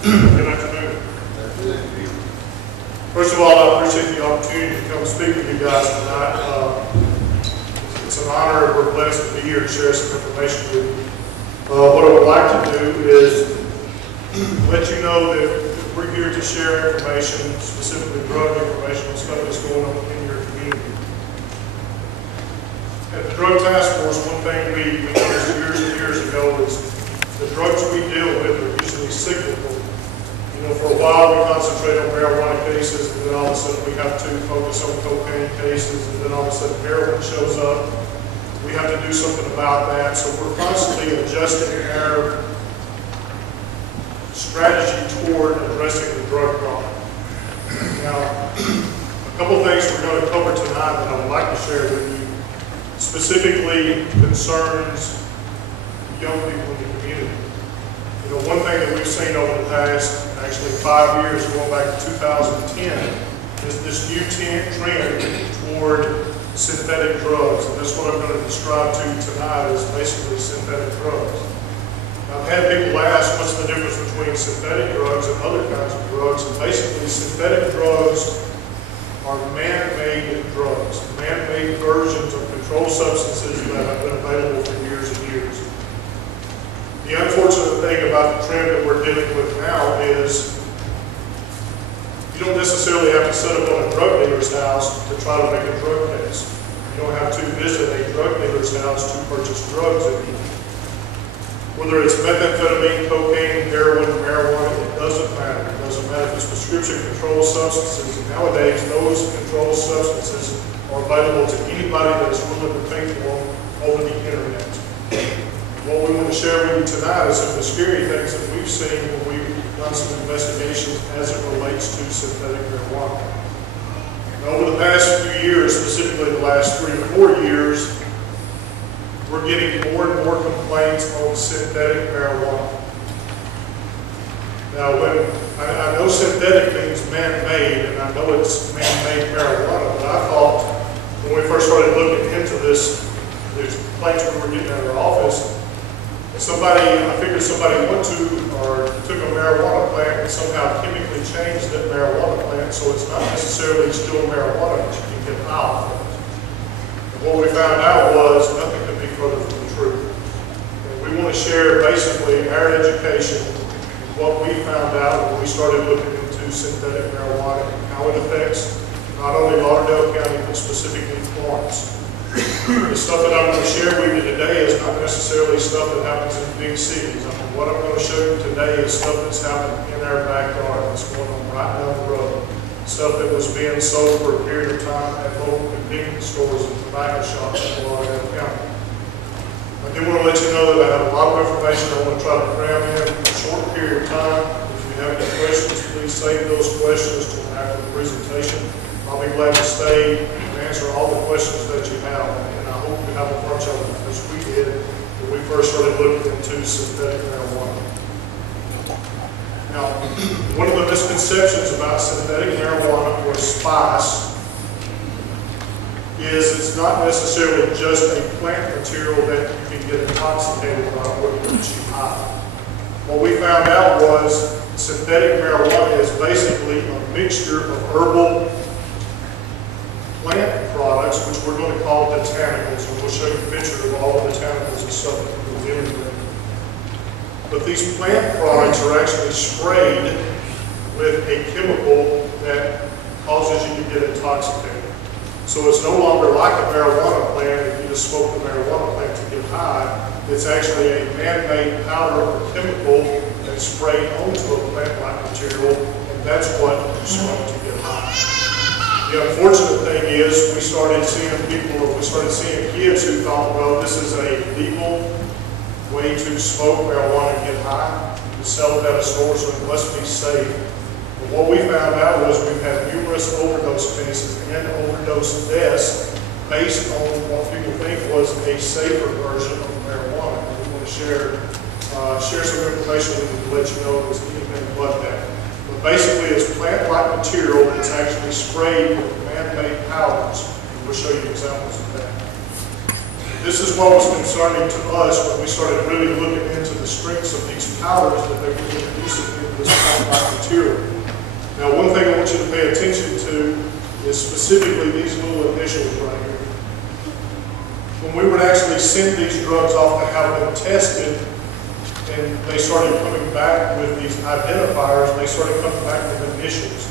Good afternoon. First of all, I appreciate the opportunity to come speak with you guys tonight. It's an honor and we're blessed to be here to share some information with you. What I would like to do is let you know that we're here to share information, specifically drug information on stuff that's going on in your community. At the Drug Task Force, one thing we noticed years and years ago is the drugs we deal with are usually cyclical. You know, for a while we concentrate on marijuana cases, and then all of a sudden we have to focus on cocaine cases, and then all of a sudden heroin shows up. We have to do something about that, so we're constantly adjusting our strategy toward addressing the drug problem. Now, a couple things we're going to cover tonight that I would like to share with you, specifically concerns young people in the community. You know, one thing that we've seen over the past, actually 5 years, going back to 2010, is this new trend toward synthetic drugs. And that's what I'm going to describe to you tonight is basically synthetic drugs. I've had people ask what's the difference between synthetic drugs and other kinds of drugs, and basically synthetic drugs are man-made drugs, man-made versions of controlled substances that have been available for years and years. The unfortunate thing about the trend that we're dealing with now is you don't necessarily have to set up on a drug dealer's house to try to make a drug case. You don't have to visit a drug dealer's house to purchase drugs anymore. Whether it's methamphetamine, cocaine, heroin, marijuana, it doesn't matter. It doesn't matter if it's prescription controlled substances. And nowadays, those controlled substances are available to anybody that is willing to pay for them over the internet. What we want to share with you tonight is some of the scary things that we've seen when we've done some investigations as it relates to synthetic marijuana. Now, over the past few years, specifically the last 3 to 4 years, we're getting more and more complaints on synthetic marijuana. Now, when I know synthetic means man-made, and I know it's man-made marijuana, but I thought when we first started looking into this, these complaints we were getting at our office, I figured somebody went to or took a marijuana plant and somehow chemically changed that marijuana plant so it's not necessarily still marijuana, but you can get high from it. And what we found out was nothing could be further from the truth. And we want to share basically our education, what we found out when we started looking into synthetic marijuana and how it affects not only Lauderdale County, but specifically Florence. The stuff that I'm going to share with you today is not necessarily stuff that happens in big cities. What I'm going to show you today is stuff that's happened in our backyard, that's going on right down the road. Stuff that was being sold for a period of time at local convenience stores and tobacco shops in Lauderdale County. I do want to let you know that I have a lot of information I want to try to cram in a short period of time. If you have any questions, please save those questions till after the presentation. I'll be glad to stay and answer all the questions that you have, and I hope you have a bunch of them as we did when we first started looking into synthetic marijuana. Now, one of the misconceptions about synthetic marijuana or spice is it's not necessarily just a plant material that you can get intoxicated by or get you high. What we found out was synthetic marijuana is basically a mixture of herbal plant products, which we're going to call botanicals, and we'll show you a picture of all the botanicals and stuff that we're dealing with. But these plant products are actually sprayed with a chemical that causes you to get intoxicated. So it's no longer like a marijuana plant. If you just smoke the marijuana plant to get high, it's actually a man-made powder or chemical that's sprayed onto a plant-like material, and that's what you smoke to get high. The unfortunate thing is we started seeing kids who thought, well, this is a legal way to smoke marijuana and get high, to sell it at a store, so it must be safe. But what we found out was we've had numerous overdose cases and overdose deaths based on what people think was a safer version of marijuana. We want to share some information with you to let you know it was anything but that. Basically, it's plant-like material that's actually sprayed with man-made powders. And we'll show you examples of that. This is what was concerning to us when we started really looking into the strengths of these powders that they were introducing into this plant-like material. Now, one thing I want you to pay attention to is specifically these little initials right here. When we would actually send these drugs off to have them tested, and they started coming back with these identifiers, they started coming back with initials.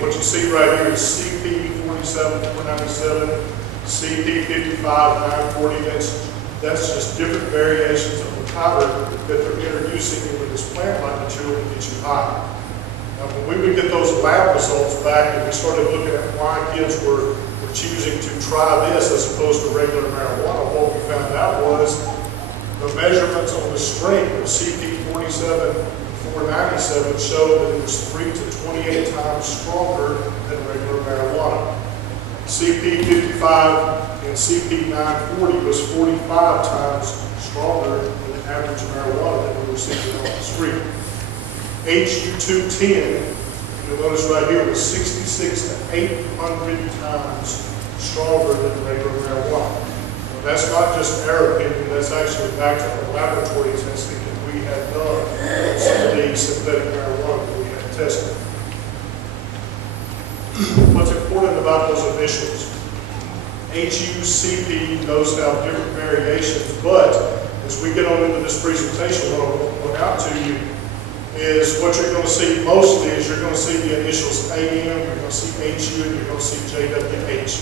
What you see right here is CP47497, CP55940. That's just different variations of the powder that they're introducing into this plant-like material to get you high. Now, when we would get those lab results back and we started looking at why kids were choosing to try this as opposed to regular marijuana, what we found out was the measurements on the strength of CP47497 showed that it was 3 to 28 times stronger than regular marijuana. CP55 and CP940 was 45 times stronger than the average marijuana that we were seeing on the street. HU210, you'll notice right here, was 66 to 800 times stronger than regular marijuana. Now, that's not just our opinion, that's actually back to the laboratory testing that we had done on some of the synthetic marijuana that we had tested. What's important about those initials? HUCP, those have different variations, but as we get on into this presentation, what I'll point out to you is what you're going to see mostly is you're going to see the initials AM, you're going to see HU, and you're going to see JWH.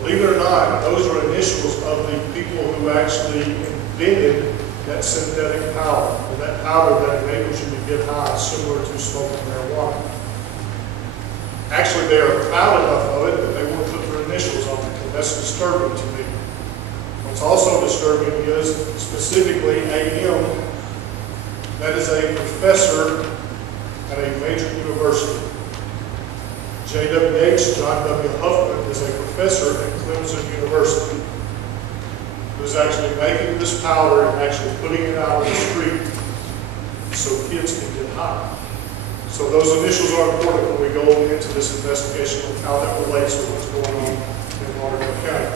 Believe it or not, those are initials of the people who actually invented that synthetic powder, or that powder that enables you to get high, similar to smoking marijuana. Actually, they are proud enough of it that they won't put their initials on it, and that's disturbing to me. What's also disturbing is, specifically AM, that is a professor at a major university. JWH, John W. Huffman, is a professor at Clemson University who is actually making this powder and actually putting it out on the street so kids can get high. So those initials are important when we go into this investigation of how that relates with what's going on in Lauderdale County.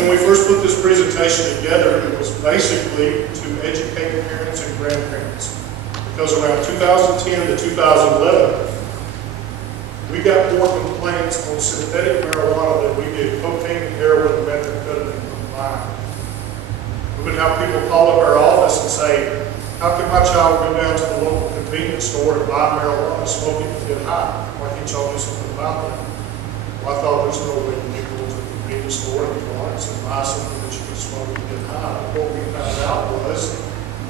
When we first put this presentation together, it was basically to educate parents and grandparents. Because around 2010 to 2011, we got more complaints on synthetic marijuana than we did cocaine, heroin, and methamphetamine combined. We would have people call up our office and say, how can my child go down to the local convenience store and buy marijuana, smoke it, and get high? Why can't y'all do something about that? Well, I thought there's no way you can go to the convenience store in Florence and buy something that you can smoke and get high. But what we found out was,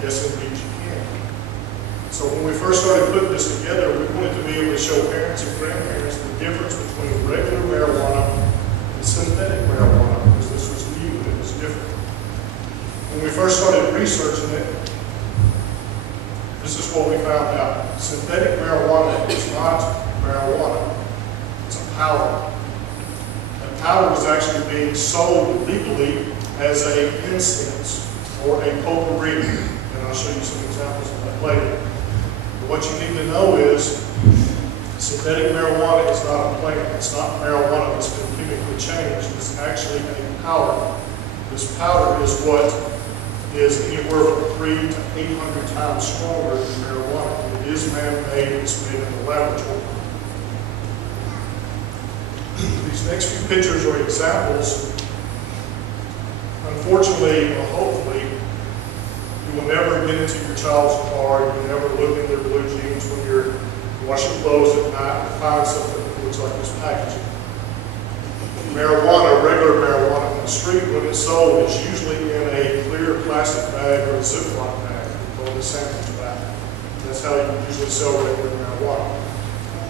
yes, indeed you can. So when we first started putting this together, we wanted to be able to show parents and grandparents the difference between regular marijuana and synthetic marijuana, because this was new and it was different. When we first started researching it, this is what we found out. Synthetic marijuana is not marijuana. It's a powder. And powder was actually being sold legally as an incense or a potpourri. And I'll show you some examples of that later. But what you need to know is synthetic marijuana is not a plant. It's not marijuana that's been chemically changed. It's actually a powder. This powder is what is anywhere from 300 to 800 times stronger than marijuana. It is man-made, it's made in the laboratory. These next few pictures are examples. Unfortunately, or hopefully, you will never get into your child's car, you will never look in their blue jeans when you're washing clothes at night and find something that looks like this packaging. Marijuana, regular marijuana on the street, when it's sold, is usually in a clear plastic bag or a Ziploc bag, called a sandwich bag. That's how you usually sell regular marijuana.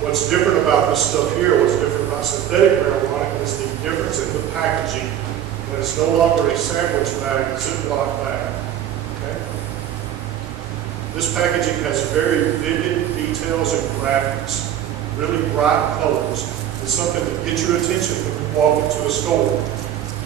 What's different about this stuff here, what's different about synthetic marijuana, is the difference in the packaging. When it's no longer a sandwich bag, a Ziploc bag. Okay? This packaging has very vivid details and graphics, really bright colors. It's something that gets your attention when you walk into a store.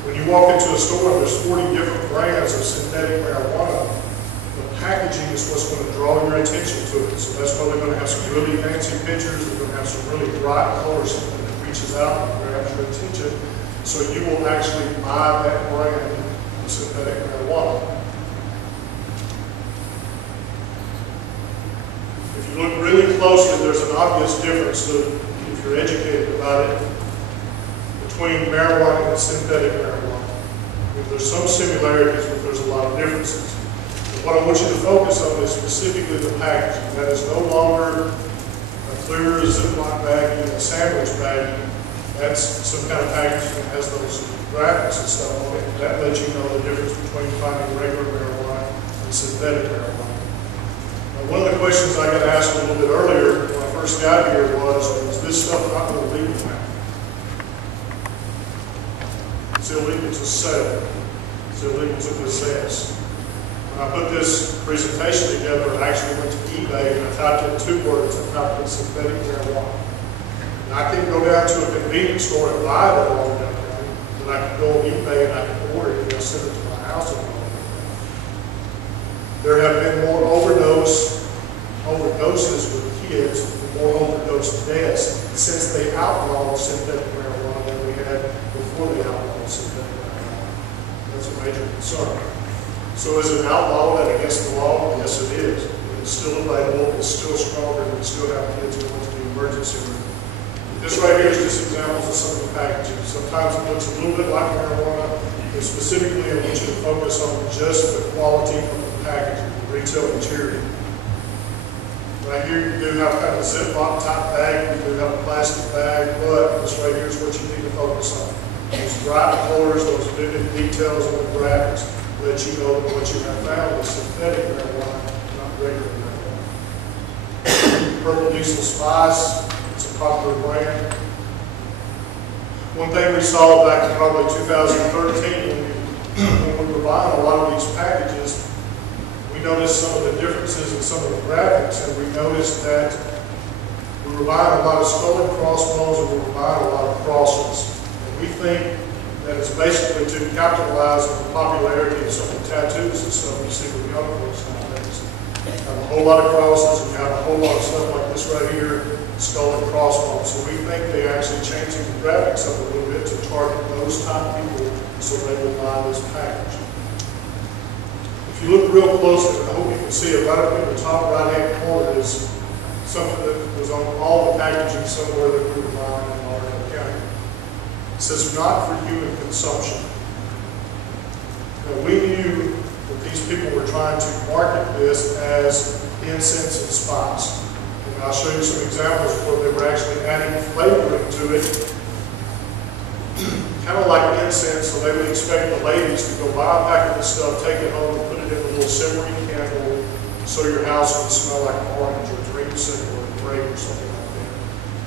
When you walk into a store and there's 40 different brands of synthetic marijuana, the packaging is what's going to draw your attention to it. So that's why they're going to have some really fancy pictures, they're going to have some really bright colors, something that reaches out and grabs your attention, so you will actually buy that brand of synthetic marijuana. you look really closely, there's an obvious difference, if you're educated about it, between marijuana and synthetic marijuana. There's some similarities, but there's a lot of differences. And what I want you to focus on is specifically the packaging. That is no longer a clear Ziploc baggie and a sandwich baggie. That's some kind of packaging that has those graphics and stuff on it. That lets you know the difference between finding regular marijuana and synthetic marijuana. Now, one of the questions I got asked a little bit earlier when I first got here was this stuff not illegal now? It's illegal to sell. It's illegal to possess. When I put this presentation together, I actually went to eBay and I typed in 2 words. I typed in synthetic marijuana. And I can go down to a convenience store and buy it all down there, but I can go on eBay and I can order it and they'll send it to my house and all that. There have been more overdoses with kids, and more overdose deaths since they outlawed synthetic marijuana than we had before they outlawed synthetic marijuana. That's a major concern. So is it outlawed and against the law? Yes, it is. It's still available, it's still stronger, and we still have kids who went to the emergency room. This right here is just examples of some of the packaging. Sometimes it looks a little bit like marijuana, but specifically I want you to focus on just the quality of the packaging, the retail material. Right here you do have kind of a Ziploc type bag, you do have a plastic bag, but this right here is what you need to focus on. Those bright colors, those vivid details on the graphics let you know that what you have found is synthetic marijuana, not regular marijuana. Purple Diesel Spice, it's a popular brand. One thing we saw back in probably 2013 when we were buying a lot of these packages, we noticed some of the differences in some of the graphics, and we noticed that we were buying a lot of skull and crossbones and we were buying a lot of crosses. And we think that it's basically to capitalize on the popularity of some of the tattoos and stuff you see with young folks nowadays. You have a whole lot of crosses and you have a whole lot of stuff like this right here, skull and crossbones. So we think they're actually changing the graphics up a little bit to target those type of people so they will buy this package. If you look real closely, and I hope you can see it right up in the top right-hand corner is something that was on all the packaging somewhere that we were buying in Lauderdale County. It says not for human consumption. Now, we knew that these people were trying to market this as incense and spice. And I'll show you some examples where they were actually adding flavoring to it, kind of like incense, so they would expect the ladies to go buy a pack of this stuff, take it home, and put it in a little simmering candle, so your house would smell like orange or dreamsicle or grape or something like that.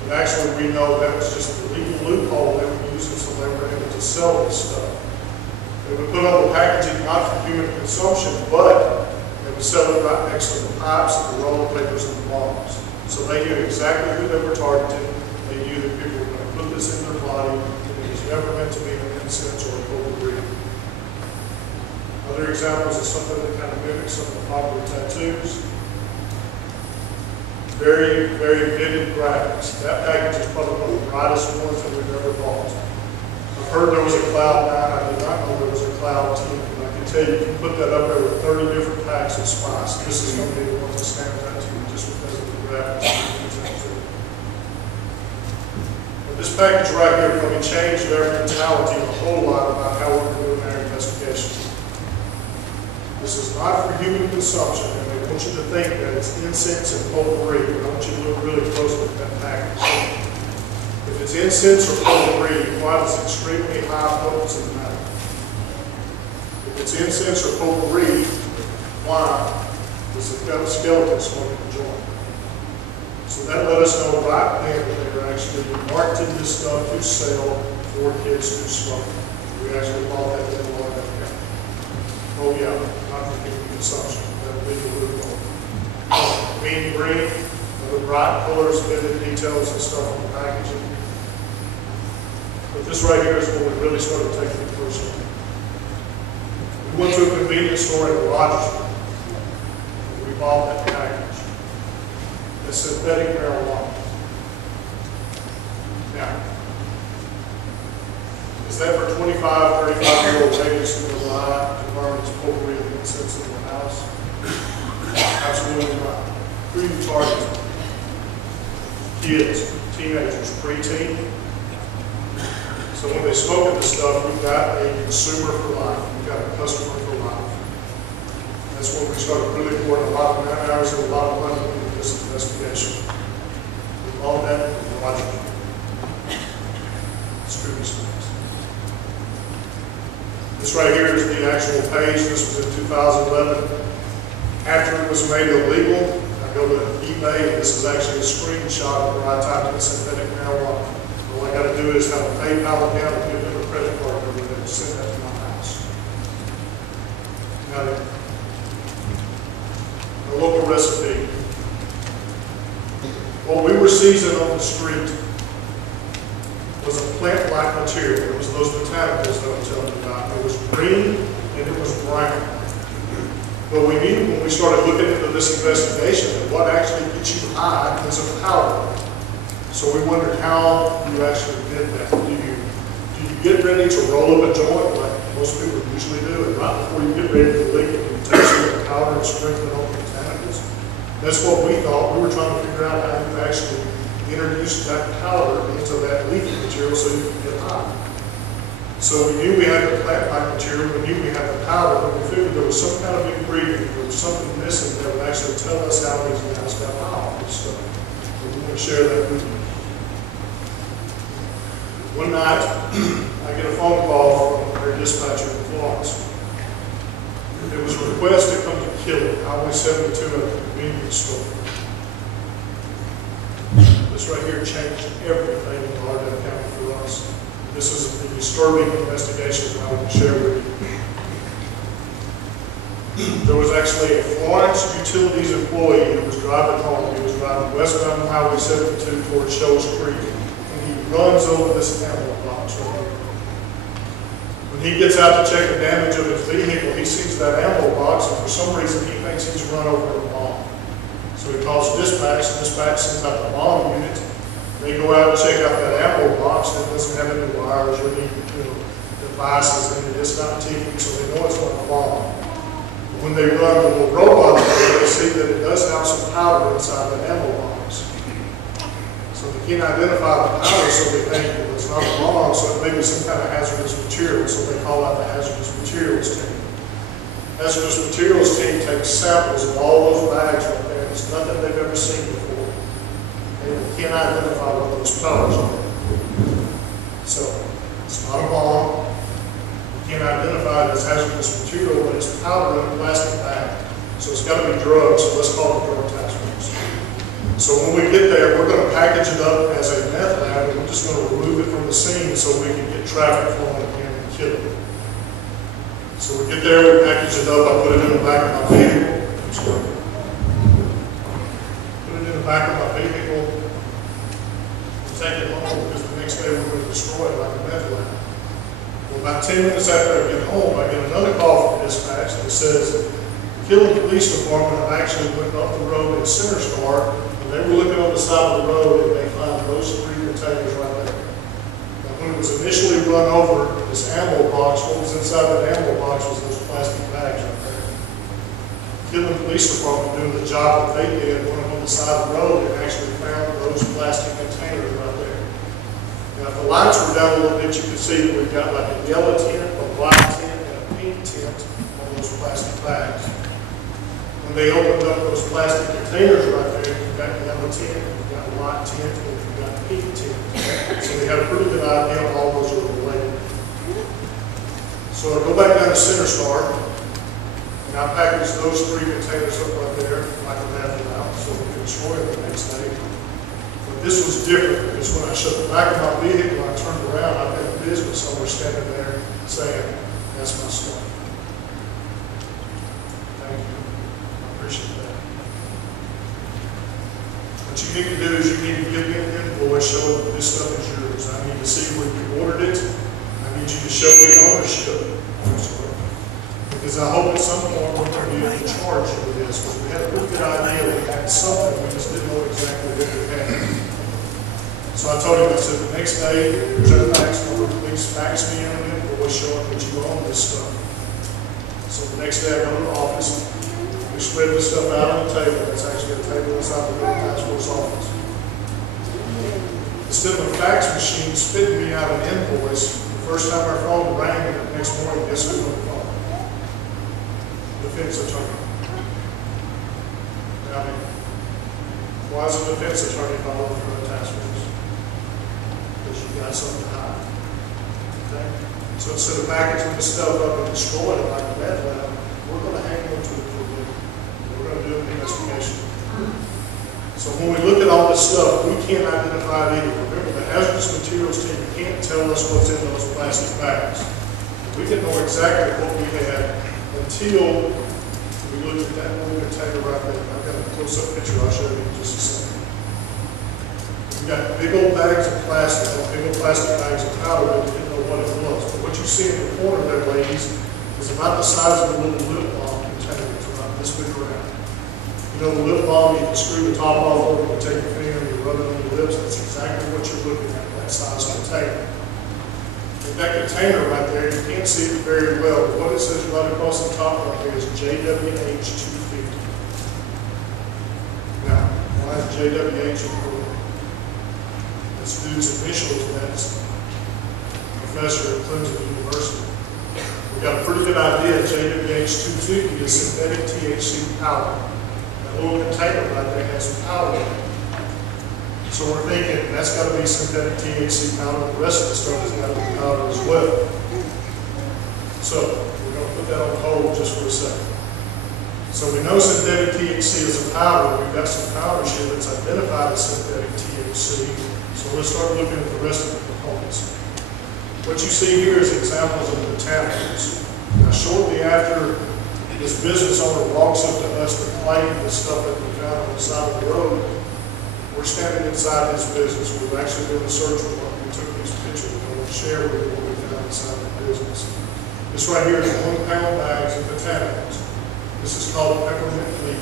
But actually, we know that was just the legal loophole they were using, so they were able to sell this stuff. They would put on the packaging not for human consumption, but they would sell it right next to the pipes and the roller papers and the bombs. So they knew exactly who they were targeting. They knew that people were going to put this in their body. Never meant to be an incense or a potpourri. Other examples of something that kind of mimics some of the popular tattoos. Very, very vivid graphics. That package is probably one of the brightest ones that we've ever bought. I've heard there was a Cloud 9. I did not know there was a Cloud 10. But I can tell you, you can put that up there with 30 different packs of spice. This is going to be the one that stands out to you just because of the graphics. This package right here probably changed their mentality a whole lot about how we're doing our investigation. This is not for human consumption, and they want you to think that it's incense and potpourri, but I want you to look really closely at that package. If it's incense or potpourri, it has extremely high potency in the matter. If it's incense or potpourri, why? Because they've got a skeleton smoking the joint. So that let us know right then that they were actually marketing this stuff to sell for kids to smoke. We actually bought that in Lauderdale County. Oh yeah, not for human consumption. That would be the loophole. Mean green, the bright colors, vivid details and stuff on the packaging. But this right here is where we really started taking it personal. We went to a convenience store in Lauderdale. We bought that package. The synthetic marijuana. Now, is that for 25, 35-year-old ladies who will lie to burn this potpourri and incense in their house? Absolutely not. Who are you targeting? kids, teenagers, preteen. So when they smoke this stuff, we've got a consumer for life. We've got a customer for life. That's when we started really pouring a lot of man-hours and a lot of money into this investigation. With all that, logic. Scooby snacks. This right here is the actual page. This was in 2011. After it was made illegal, I go to eBay, and this is actually a screenshot of where I typed in synthetic marijuana. All I got to do is have a PayPal account and give them a credit card number and they'll send that to my house. Now, the local recipe. What we were seizing on the street was a plant-like material. It was those botanicals that I'm telling you about. It was green and it was brown. But we knew when we started looking into this investigation that what actually gets you high is a powder. So we wondered how you actually did that. Do you get ready to roll up a joint like most people usually do, and right before you get ready to leak it, you take some of the powder and sprinkle it on the botanicals? That's what we thought. We were trying to figure out how you actually introduce that powder into that leaking material so you can get high. So we knew we had the plant-like material, we knew we had the powder, but we figured there was some kind of ingredient, there was something missing that would actually tell us how these guys got high off this stuff. And we want to share that with you. One night, I get a phone call from our dispatcher in Florence. There was a request to come to Cedar, Highway 72 at a convenience store. This right here changed everything in Lauderdale County for us. This is a disturbing investigation that I want to share with you. There was actually a Florence Utilities employee that was driving home. He was driving westbound Highway 72 towards Shoals Creek, and he runs over this animal box right here. When he gets out to check the damage of his vehicle, he sees that ammo box, and for some reason he thinks he's run over a bomb. So he calls dispatch, and dispatch sends out the bomb unit. They go out and check out that ammo box, and it doesn't have any wires or any devices in it. It's not TV, so they know it's not a bomb. But when they run the little robot there, they see that it does have some powder inside that ammo box. So they can't identify the powder, so they think well, it's not a bomb, so it may be some kind of hazardous material, so they call out the hazardous materials team. Hazardous materials team takes samples of all those bags right there. It's nothing they've ever seen before. They can't identify what those powders are. So it's not a bomb. You can't identify it as hazardous material, but it's powder in a plastic bag. So it's got to be drugs, so let's call it drug task force. So when we get there, we're going to package it up as a meth lab, and we're just going to remove it from the scene so we can get traffic flowing again and kill it. So we get there, we package it up, I put it in the back of my vehicle. I'm sorry. Put it in the back of my vehicle, take it home, because the next day we're going to destroy it like a meth lab. Well, about 10 minutes after I get home, I get another call from dispatch that says, the Killen Police Department actually went up the road at Cedar, and they were looking on the side of the road, and they found those 3 containers right there. Now, when it was initially run over this ammo box, what was inside that ammo box was those plastic bags right there. Killen Police Department doing the job that they did, went on the side of the road and actually found those plastic containers right there. Now, if the lights were down a little bit, you could see that we've got like a yellow tint, a white tint, and a pink tint on those plastic bags. When they opened up those plastic containers right there, you've got yellow tint, you've got white tint, and you've got pink tint. So we had a pretty good idea of all those are related. So I go back down to Cedar, and I package those 3 containers up right there, like a meth lab, so we can destroy them the next day. But this was different, because when I shut the back of my vehicle, I turned around, I had a business owner standing there saying, that's my stuff. Thank you. I appreciate that. What you need to do is you need to give me an invoice showing that this stuff is yours. I need to see where you ordered it. I need you to show me ownership. Because I hope at some point we're going to be able to charge you with this, because we had a pretty good idea we had something, we just didn't know exactly what we had. So I told him, I said, the next day, there's a fax number, please fax me in an invoice showing that you own this stuff. So the next day I go to the office, we spread this stuff out on the table. It's actually a table inside the drug task force office. instead of a fax machine spitting me out an invoice, the first time our phone rang and the next morning, guess who on the phone? Defense attorney. Now, why is a defense attorney following for a task force? Because you've got something to hide. Okay? So instead of packaging this stuff up and destroying it like a meth lab, we're going to hang on to it for a bit. We're going to do an investigation. So when we look at all this stuff, we can't identify it either. Remember, the hazardous materials team can't tell us what's in those plastic bags. We didn't know exactly what we had until we looked at that little container right there. I've got a close-up picture I'll show you in just a second. We've got big old bags of plastic, big old plastic bags of powder that we didn't know what it was. But what you see in the corner there, ladies, is about the size of a little lip balm container. It's about this big around. You know the lip balm, you can screw the top off over, you take your finger and you rub it on your lips. That's exactly what you're looking at, that size container. In that container right there, you can't see it very well, but what it says right across the top right there is JWH 250. Now, why is JWH important? This dude's initials, and that's professor at Clemson University. We've got a pretty good idea JWH 250 is synthetic THC powder. That little container right there has some powder in it. So we're thinking that's got to be synthetic THC powder. The rest of the stuff has got to be powder as well. So we're going to put that on hold just for a second. So we know synthetic THC is a powder. We've got some powders here that's identified as synthetic THC. So let's start looking at the rest of the components. What you see here is examples of botanicals. Now, shortly after this business owner walks up to us to claim the stuff that we found on the side of the road, we're standing inside his business. We've actually done a search warrant. We took these pictures. I want to share with you what we found inside the business. This right here is 1 pound bags of botanicals. This is called peppermint leaf.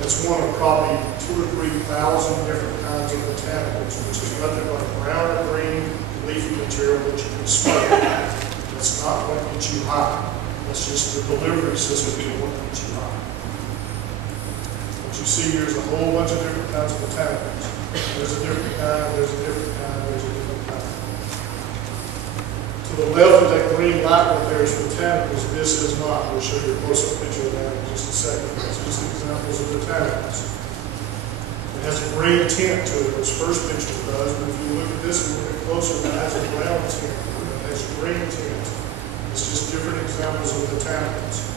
That's one of probably 2,000 or 3,000 different kinds of botanicals, which is nothing but brown or green leafy material that you can smoke. That's not going to get you high. That's just the delivery system that will get you high. What you see here is a whole bunch of different kinds of botanicals. There's a different kind, there's a different kind, there's a different kind. To the left of that green light right there is botanicals. This is not. We'll show you a close-up picture of that in just a second. It's just examples of botanicals. It has a green tint to it, which first picture does, but if you look at this a little bit closer, it has a brown tint. It has a green tint. It's just different examples of botanicals.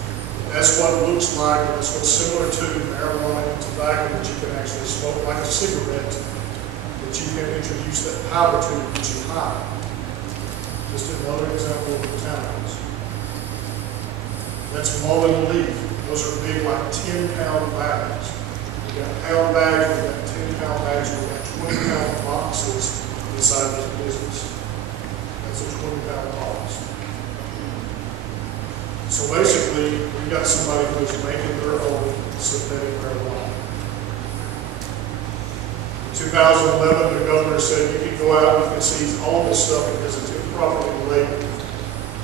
That's what it looks like, and that's what's similar to marijuana and tobacco that you can actually smoke like a cigarette, that you can introduce that powder to get you high. Just another example of botanicals. That's mullein leaf. Those are big, like 10-pound bags. We've got pound bags, we've got 10-pound bags, we've got 20-pound boxes inside this business. That's a 20-pound box. So basically, we've got somebody who's making their own synthetic marijuana. In 2011, the governor said you can go out and you can seize all this stuff because it's improperly labeled.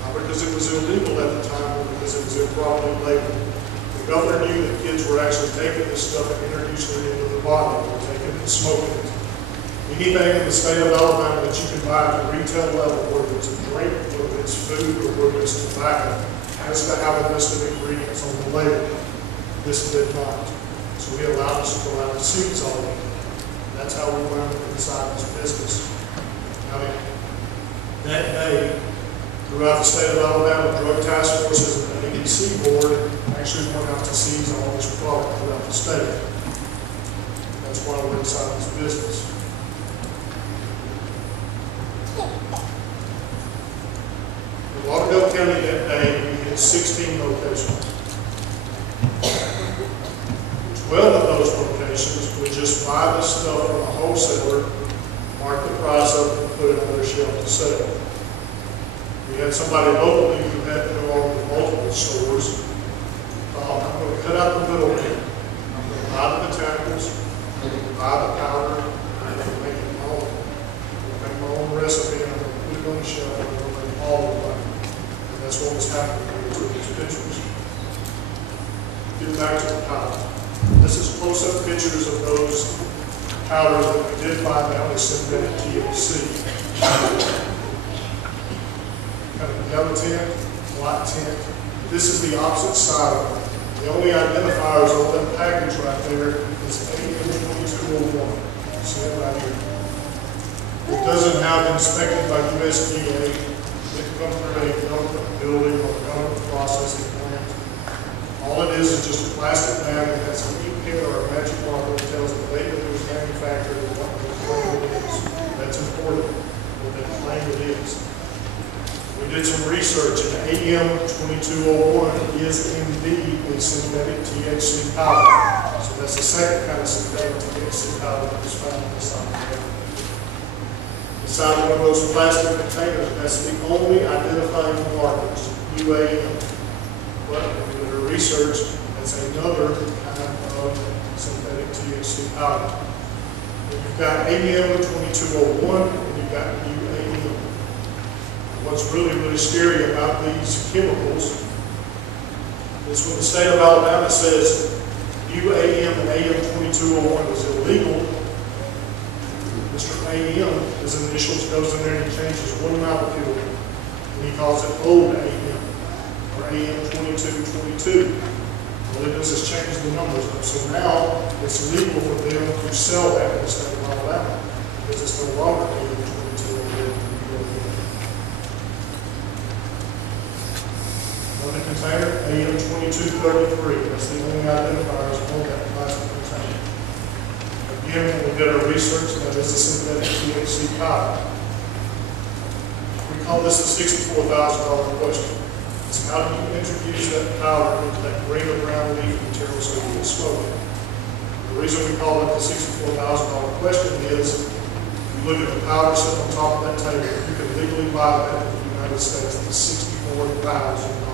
Not because it was illegal at the time, but because it was improperly labeled. The governor knew that kids were actually taking this stuff and introducing it into the body. They were taking it and smoking it. Anything in the state of Alabama that you can buy at the retail level, whether it's a drink, whether it's food, or whether it's tobacco, has to have a list of ingredients on the label. This did not. So we allowed us to go out and seize all of it. That's how we went inside this business. I mean, that day, throughout the state of Alabama, drug task forces and the ADC board actually went out to seize all this product throughout the state. That's why we're inside this business. In Lauderdale County that day, we had 16 locations. 12 of those locations would just buy the stuff from a wholesaler, mark the price up, and put it on their shelf to sell. We had somebody locally who had to go on to multiple stores. I'm going to cut out the middleman. I'm going to buy the botanicals, I'm going to buy the powder, and I'm going to make it my own. I'm going to make my own recipe, and I'm going to put it on the shelf, and I'm going to make all of it. And that's what was happening when we took these pictures. Get back to the powder. This is close-up pictures of those powder that we did find out is synthetic THC. Kind of yellow tint, white tint. This is the opposite side of it. The only identifiers on that package right there is AM2201. See it right here. It doesn't have inspected by USDA. It comes through a government building or government processing plant. All it is just a plastic bag that has a ink pen or a magic marker that tells the date that it was manufactured and what the claim it is. That's important, what that claim it is. We did some research, and AM2201 is indeed a synthetic THC powder. So that's the second kind of synthetic THC powder that was found inside the bag. Inside one of those plastic containers, that's the only identifying markers, UAM. But if you do research, that's another kind of synthetic THC powder. You've got AM2201 and you've got UAM. What's really, really scary about these chemicals is when the state of Alabama says UAM and AM2201 is illegal, Mr. AM, his initials, goes in there and he changes one molecule and he calls it old AM or AM2222. All it does is change the numbers up. So now it's legal for them to sell that in the state of Alabama because it's no longer AM2201. Another container, AM2233. That's the only identifiers on that plastic container. Again, when we did our research, that is a synthetic THC powder. We call this the $64,000 question. It's how do you introduce that powder into that green or brown leaf material so you can smoke it? The reason we call it the $64,000 question is, if you look at the powder sitting on top of that table, you can legally buy that in the United States for $64,000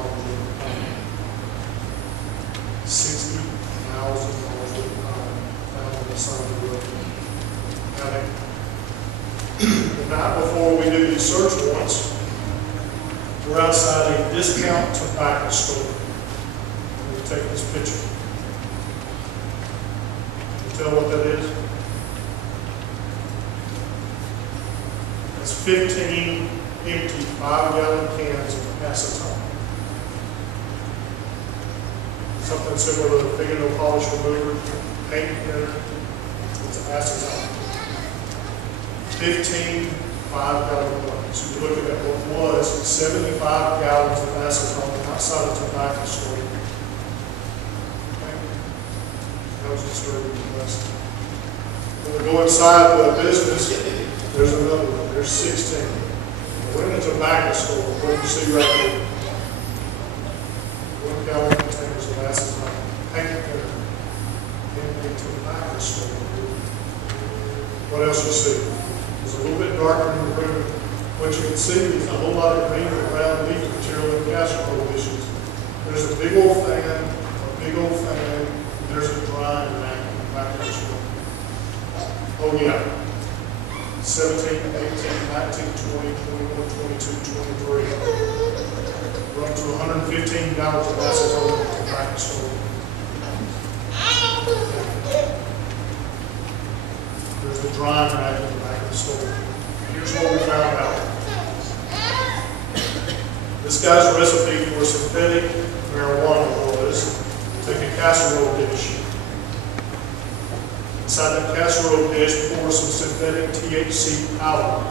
$60,000 worth of powder found on the side of the road. Now, the night before we do these search warrants, we're outside a discount tobacco store. I'm going to take this picture. Can you tell what that is? That's 15 empty 5-gallon cans of acetone. Something similar to a fingernail polish remover, paint thinner, it's acetone. 15 5-gallon ones. So you're looking at what was 75 gallons of acetone outside a tobacco store. Okay. That was just very interesting. When we go inside the business, there's another one. There's 16. We're in a tobacco store. What do you see right here? 1-gallon containers of acetone. Paint thinner. In a tobacco store. What else you see? It's a little bit darker in the room. What you can see is a whole lot of green and brown leaf material in casserole dishes. There's a big old fan, and there's a drying rack in the back of the store. Oh yeah. 17, 18, 19, 20, 21, 22, 23. We're up to 115 gallons of acetone in the tobacco store. There's the drying rack in the back of the store. Here's what we found out. This guy's recipe for synthetic marijuana was take a casserole dish. Inside that casserole dish, pour some synthetic THC powder.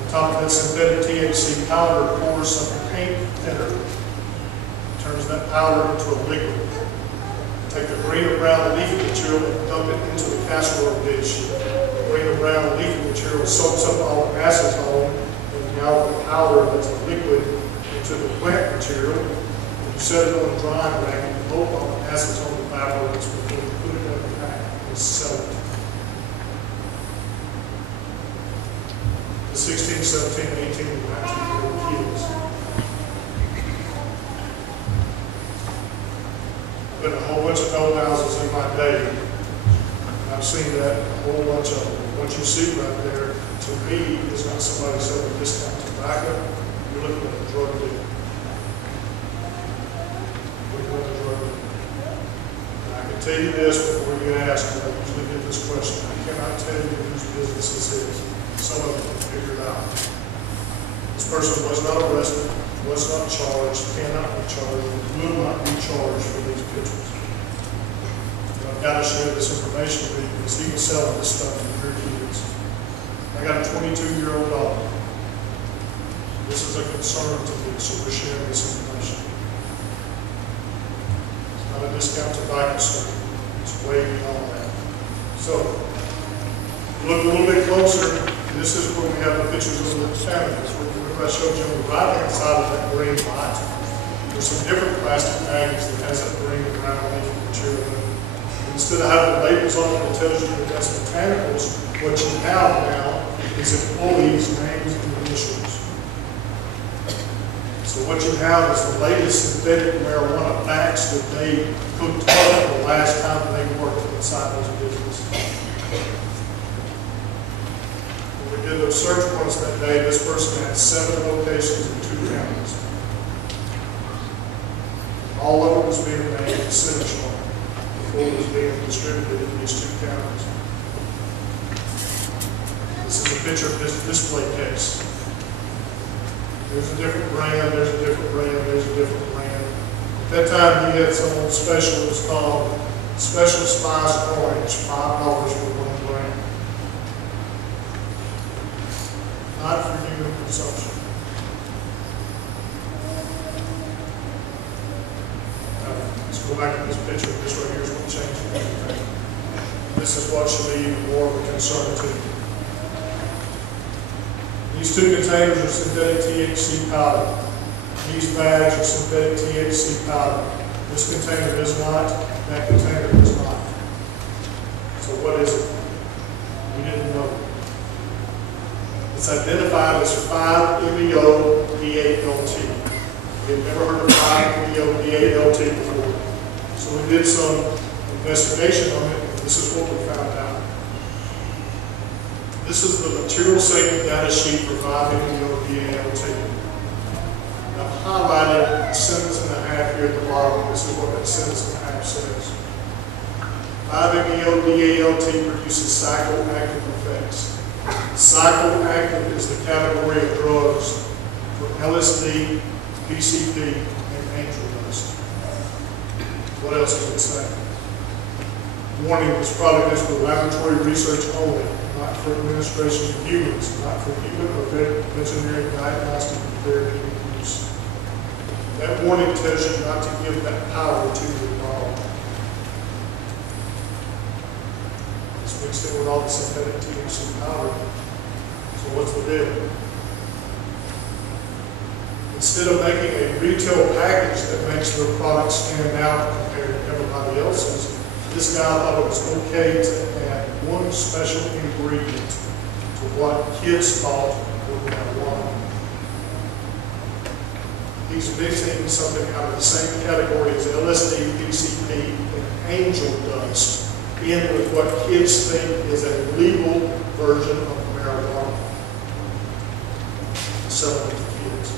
On top of that synthetic THC powder, pour some paint thinner. Turns that powder into a liquid. Take the green or brown leafy material and dump it into the casserole dish. The green or brown leafy material soaks up all the acetone, and now the powder that's a liquid into the plant material. And you set it on a drying rack and you hope all the acetone evaporates before you put it in the pack and sell it. The 16, 17, 18, and 19-year-old kids. Been a whole bunch of dope houses in my day. I've seen that, a whole bunch of them. What you see right there, to me, is not somebody selling discount tobacco. You're looking at a drug dealer. Looking at a drug dealer. And I can tell you this before you ask, we get this question. I cannot tell you whose business this is. Some of you can figure it out. This person was not arrested, was not charged, cannot be charged, and will not be charged for these pictures. But I've got to share this information with you because he was selling this stuff to your kids. I got a 22-year-old daughter. This is a concern to me, so we're sharing this information. It's not a discount tobacco store. It's way beyond that. So, look a little bit closer. This is where we have the pictures of the cannabis. Remember I showed you on the right-hand side of that green light. There's some different plastic bags that has that green and brown leafy material in it. Instead of having labels on it that tells you that that's botanicals, what you have now is employees' names and initials. So what you have is the latest synthetic marijuana batch that they cooked up the last time they worked inside those businesses. When we did those search warrants that day, this person had 7 locations in 2 counties. All of it was being made in Cedar before it was being distributed in these 2 counties. This is a picture of this display case. There's a different brand, there's a different brand, there's a different brand. At that time, he had some old special, it was called Special Spice Orange, $5 for 1 gram. Not for human consumption. Let's go back to this picture. This right here is what changed everything. This is what should be even more of a concern to you. These 2 containers are synthetic THC powder. These bags are synthetic THC powder. This container is not, that container is not. So what is it? We didn't know. It's identified as 5-MeO-D8-LT. We had never heard of 5-MeO-D8-LT before. So we did some investigation on it, and this is what we found out. This is the material safety data sheet for 5-MeO-D8-LT. I've highlighted a sentence and a half here at the bottom. This is what that sentence and a half says. 5-MeO-D8-LT produces psychoactive effects. Psychoactive is the category of drugs for LSD, PCP, and angel dust. What else can we say? Warning, this product is for laboratory research only, not for administration to humans, not for human or veterinary diagnostic and therapeutic use. That warning tells you not to give that power to your dog. It's mixed in with all the synthetic THC powder. So what's the deal? Instead of making a retail package that makes their product stand out compared to everybody else's, this guy thought it was okay to add 1 special ingredient to what kids thought was marijuana. He's mixing something out of the same category as LSD, PCP, and angel dust in with what kids think is a legal version of marijuana. Selling it to kids.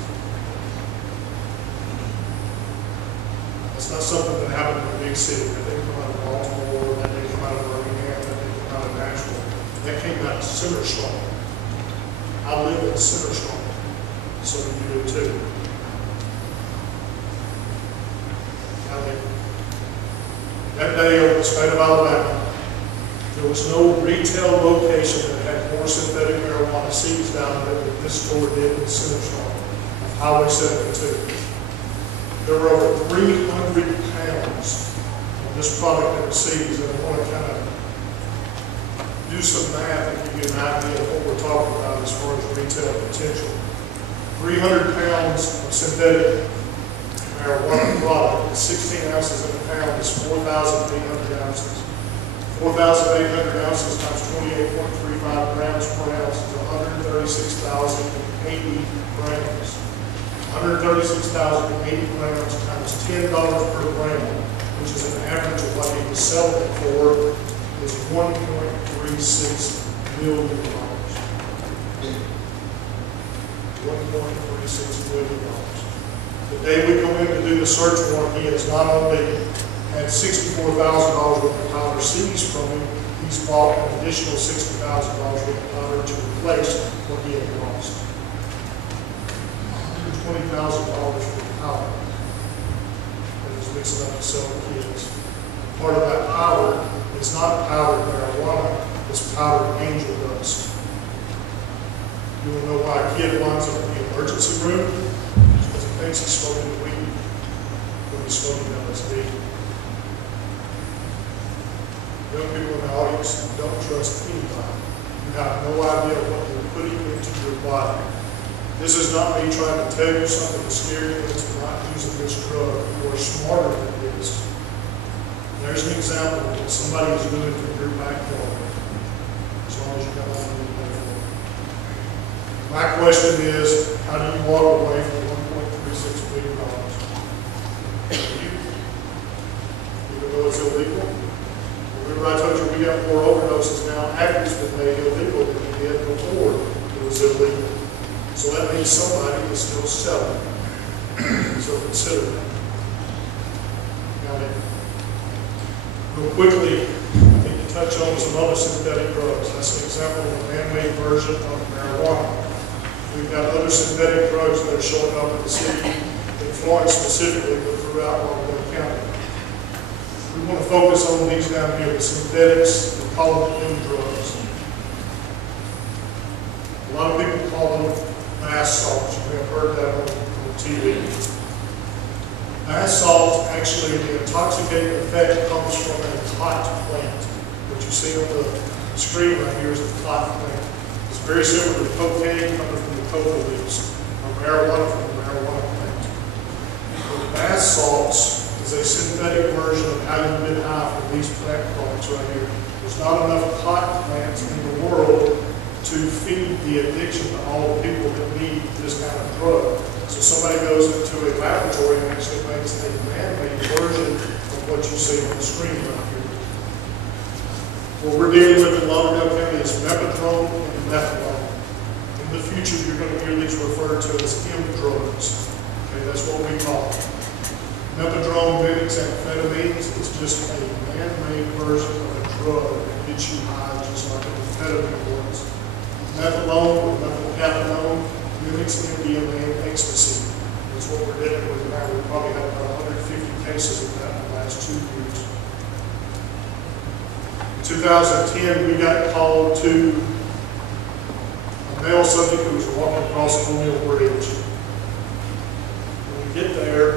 It's not something that happened in a big city. That didn't come out of Baltimore, that didn't come out of Birmingham, that didn't come out of Nashville. That came out of Cedar. I live in Cedar, so you do too. That day over the state of Alabama, there was no retail location that had more synthetic marijuana seeds down there than this store did in Cedar, Highway 72. There were over 300 pounds of this product that was seized, and I want to kind of do some math and give you an idea of what we're talking about as far as retail potential. 300 pounds of synthetic marijuana product, 16 ounces in a pound is 4,800 ounces. 4,800 ounces times 28.35 grams per ounce is 136,080 grams. 136,080 grams times $10 per gram, which is an average of what he was selling it for, is $1.36 million. $1.36 million. The day we go in to do the search warrant, he has not only had $64,000 worth of powder seized from him, he he's bought an additional $60,000 worth of powder to replace what he had lost. $120,000 for powder that he's mixing up to sell to kids. Part of that powder is not powdered marijuana, it's powdered angel dust. You want to know why a kid winds up in the emergency room? It's because he thinks he's smoking weed when he's smoking LSD. Young people in the audience, don't trust anybody. You have no idea what you're putting into your body. This is not me trying to tell you something to scare you into not using this drug. You are smarter than this. There's an example of what somebody is doing to your backyard, as long as you got all you pay for it. My question is, how do you walk away from $1.36 billion? Even though it's illegal? Remember I told you we got more overdoses now after it's been made illegal than we did before it was illegal. So that means somebody is still selling. So consider that. Got it? Real quickly, I need to touch on some other synthetic drugs. That's an example of a man-made version of marijuana. We've got other synthetic drugs that are showing up in the city, in Florence specifically, but throughout Lauderdale County. We want to focus on these down here, the synthetics, we call them M drugs. A lot of people call them bath salts. You may have heard that on TV. Bath salts, actually, the intoxicating effect comes from a clot plant. What you see on the screen right here is the clot plant. It's very similar to cocaine coming from the coca leaves, or marijuana from the marijuana plant. The bath salts is a synthetic version of how you get high from these plant products right here. There's not enough cotton plants in the world to feed the addiction to all the people that need this kind of drug. So somebody goes into a laboratory and actually makes a man-made version of what you see on the screen right here. What we're dealing with in Lauderdale County is methadone and methadone. In the future, you're going to hear these referred to as M drugs. Okay, that's what we call them. Methadone mimics amphetamines. It's just a man-made version of a drug that gets you high just like an amphetamine was. Methadone or methylcathinone mimics MDMA and ecstasy. That's what we're dealing with now. We probably have about 150 cases of that in the last 2 years. In 2010, we got called to a male subject who was walking across O'Neill Bridge. When we get there,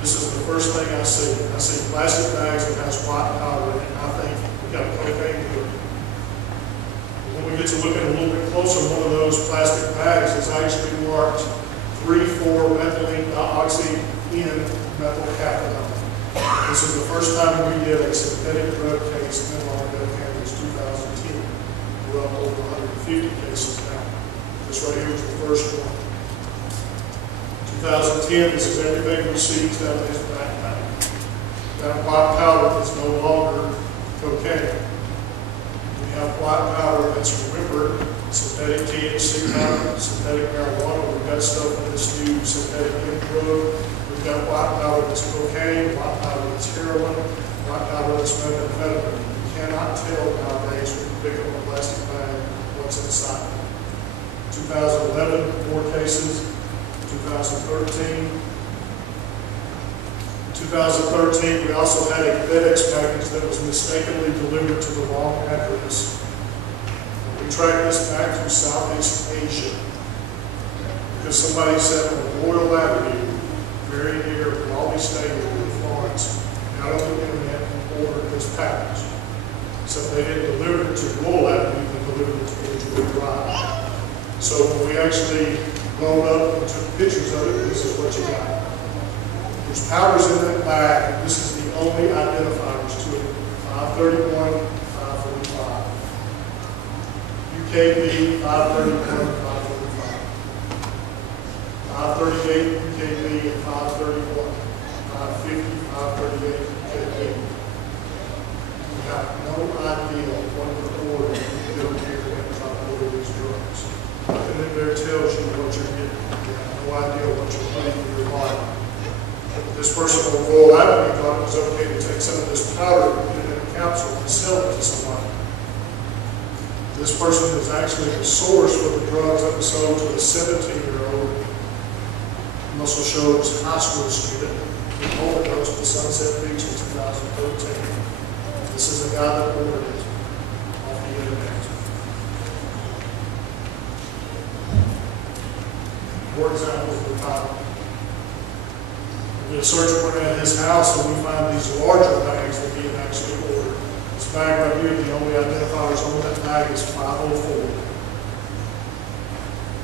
this is the first thing I see. I see plastic bags that has white powder in it, and I think we got a cocaine deal. When we get to looking a little bit closer, one of those plastic bags is actually marked 3,4-methylene dioxy N methylcathinone. This is the first time we did a synthetic drug case in Lauderdale County. It was 2010. We're up over 150 cases now. This right here was the first one. 2010, this is everything we seized out of his backpack. That white powder is no longer cocaine. We have white powder that's, remember, synthetic THC powder, synthetic marijuana. We've got stuff in this new synthetic M drug. We've got white powder that's cocaine, white powder that's heroin, white powder that's methamphetamine. You cannot tell nowadays when you pick up a plastic bag what's inside. 2011, 4 cases. 2013, we also had a FedEx package that was mistakenly delivered to the wrong address. We tracked this back to Southeast Asia because somebody said on Royal Avenue, very near Raleigh Stadium in Florence, got on the internet and ordered this package. Except they didn't deliver it to Royal Avenue, they delivered it to Ridgewood Drive. So when we actually rolled up and took pictures of it, this is what you got. There's powders in that bag. This is the only identifiers to it. 531, 545. UKB, 531, 545. 538, UKB, and 531. 550, 538, UKB. We have no idea what we're ordering when we go here and try to order these drugs. Nothing in there tells you what you're getting. You have no idea what you're putting in your body. This person on Royal Avenue thought it was okay to take some of this powder and put it in a capsule and sell it to somebody. This person is actually the source for the drugs that were sold to a 17-year-old. It also shows high school student who overdosed at Sunset Beach in 2013. This is a guy that ordered it off the internet. More examples of the top. We did a search warrant at his house and we find these larger bags that he had actually ordered. This bag right here, the only identifiers on that bag is 504,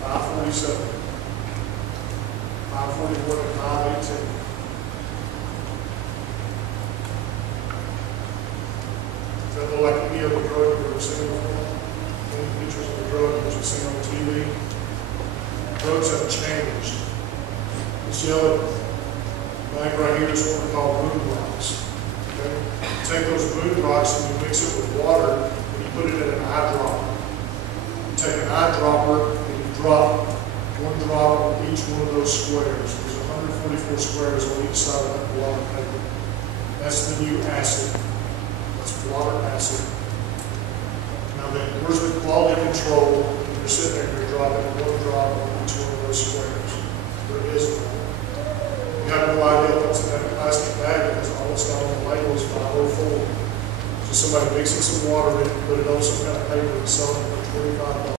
547, 541, and 518. Does that look like any other drug you've ever seen before? Any pictures of the drug that you've seen on TV? Drugs have changed. This yellow bag right here is what we call moon rocks. Okay? You take those moon rocks and you mix it with water and you put it in an eyedropper. You take an eyedropper and you drop one drop on each one of those squares. There's 144 squares on each side of that water paper. That's the new acid. That's water acid. Now then, where's the quality control when you're sitting there and you're dropping one drop on each one of those squares? There is none. You have no idea what's in that plastic bag because all it's got on the label is 504. Just somebody mixing some water in it, put it on some kind of paper and selling it for $25.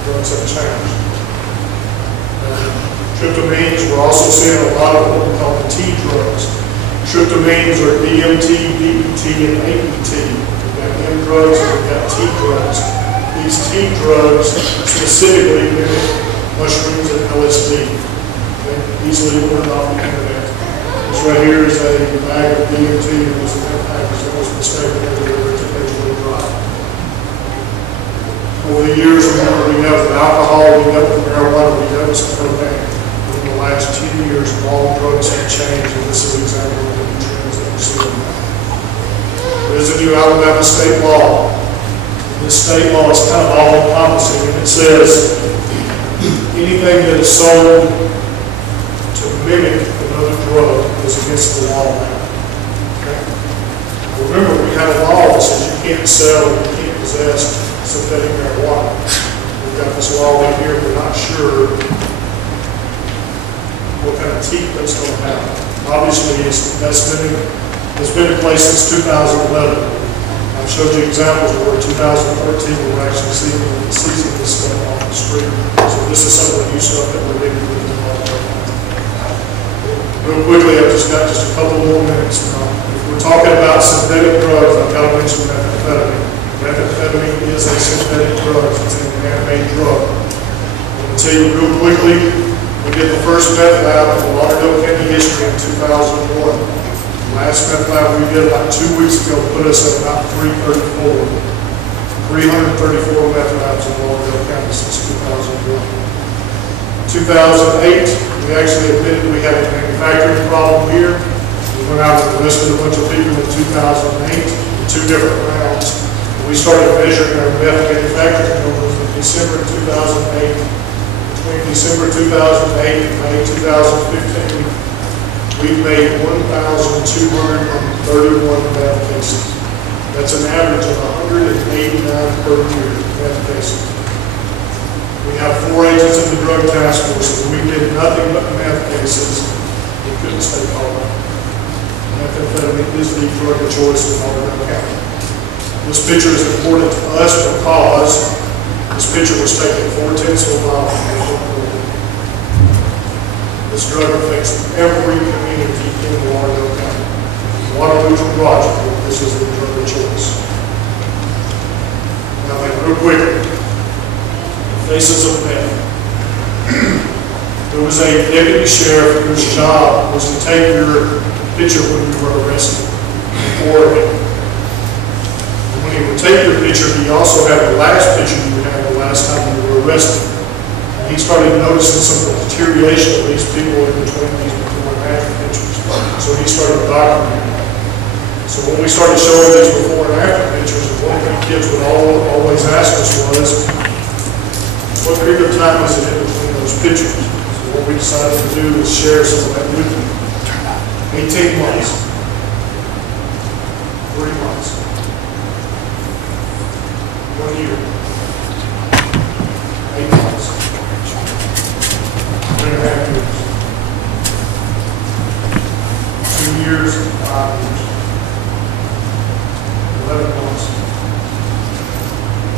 Drugs have changed. Tryptamines, we're also seeing a lot of what we call the T drugs. Tryptamines are DMT, DBT, and ABT. We've got M drugs and we've got T drugs. These T drugs specifically mimic mushrooms and LSD. Okay? Easily ordered off the internet. This right here is a bag of DMT that was in that package that was mistaken everywhere to actually dry. Over the years, remember, we have with alcohol, we have with marijuana, we have with some cocaine. In the last 10 years, all drugs have changed, and this is an example of the trends that we're seeing now. There is a new Alabama state law. This state law is kind of all-encompassing, and it says anything that is sold to mimic another drug is against the law now. Okay? Remember, we have a law that says you can't sell, you can't possess synthetic marijuana. We've got this law right here, we're not sure what kind of teeth that's going to have. Obviously, that's been in place since 2011. I've showed you examples where 2013 we're actually seeing this stuff off the street. So this is some of the new stuff that we're able to do. Real quickly, I've just got a couple more minutes now. If we're talking about synthetic drugs, I've got to mention methamphetamine. Methamphetamine is a synthetic drug. It's a man-made drug. I'm going to tell you real quickly, we did the first meth lab in Lauderdale County history in 2001. The last meth lab we did about 2 weeks ago put us at about 334. 334 meth labs in Lauderdale County since 2001. In 2008, we actually admitted we had a manufacturing problem here. We went out and arrested a bunch of people in 2008 in 2 different rounds. We started measuring our meth manufacturing numbers in December 2008. Between December 2008 and May 2015, we've made 1,231 meth cases. That's an average of 189 per year meth cases. We have 4 agents in the drug task force, and we did nothing but meth cases. We couldn't stay calm. Methamphetamine is the drug of choice in Lauderdale County. This picture is important to us because this picture was taken 4/10 of a mile from the front door. This drug affects every community in Lauderdale County. Waterloo to Roger, this is the drug of choice. Now, real quickly, faces of meth. There was a deputy sheriff whose job was to take your picture when you were arrested in Oregon. When he would take your picture, he also had the last picture you had the last time you were arrested. And he started noticing some of the deterioration of these people in between these before and after pictures. So he started documenting that. So when we started showing these before and after pictures, one thing kids would always ask us was, what period of time is it in between those pictures? So what we decided to do is share some of that with you. 18 months. 3 months. 1 year, 8 months, 3.5 years, 2 years, 5 years, 11 months,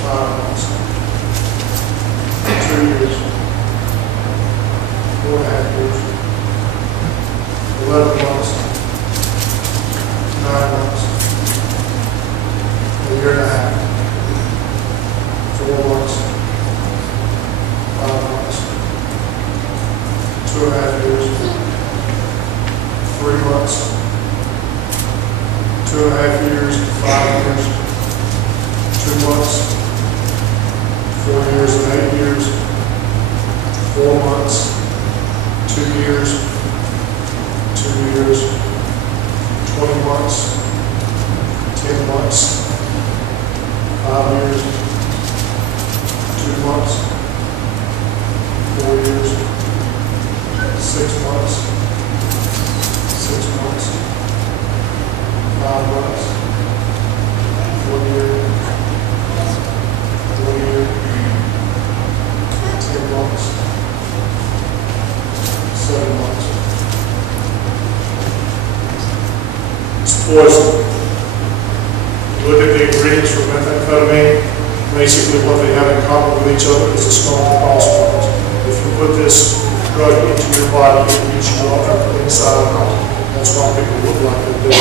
5 months, 2 years, 4.5 years, 11 months, 9 months, a year and a half, 4 months, 5 months, 2.5 years, 3 months, 2.5 years, 5 years, 2 months, 4 years and 8 years, 4 months, 2 years, 2 years, 20 months, 10 months, 5 years, 2 months, 4 years, 6 months, 6 months, 5 months, 1 year, 1 year, 10 months, 7 months. It's poison. You look at the ingredients for methamphetamine, basically what they have in common with each other is a strong crossbones. If you put this drug into your body, it eats you up from the inside out. That's why people look like they do.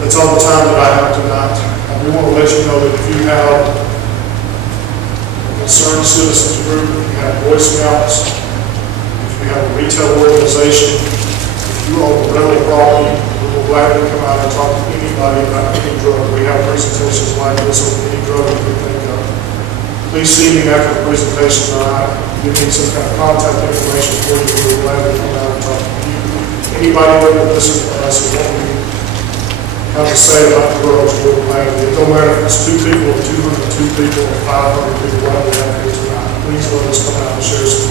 That's all the time that I have tonight. I do want to let you know that if you have a concerned citizens group, if you have Boy Scouts, if you have a retail organization, if you own rental property, we will gladly come out and talk to anybody about any drug. We have presentations like this on any drug that we think of. Please see me after the presentation, or give me some kind of contact information for you. We will gladly come out and talk to you. Anybody that will listen to us and what we have to say about the drugs, we'll gladly. It don't matter if it's 2 people, or 202 people, or 500 people, whatever we have here tonight. Please let us come out and share some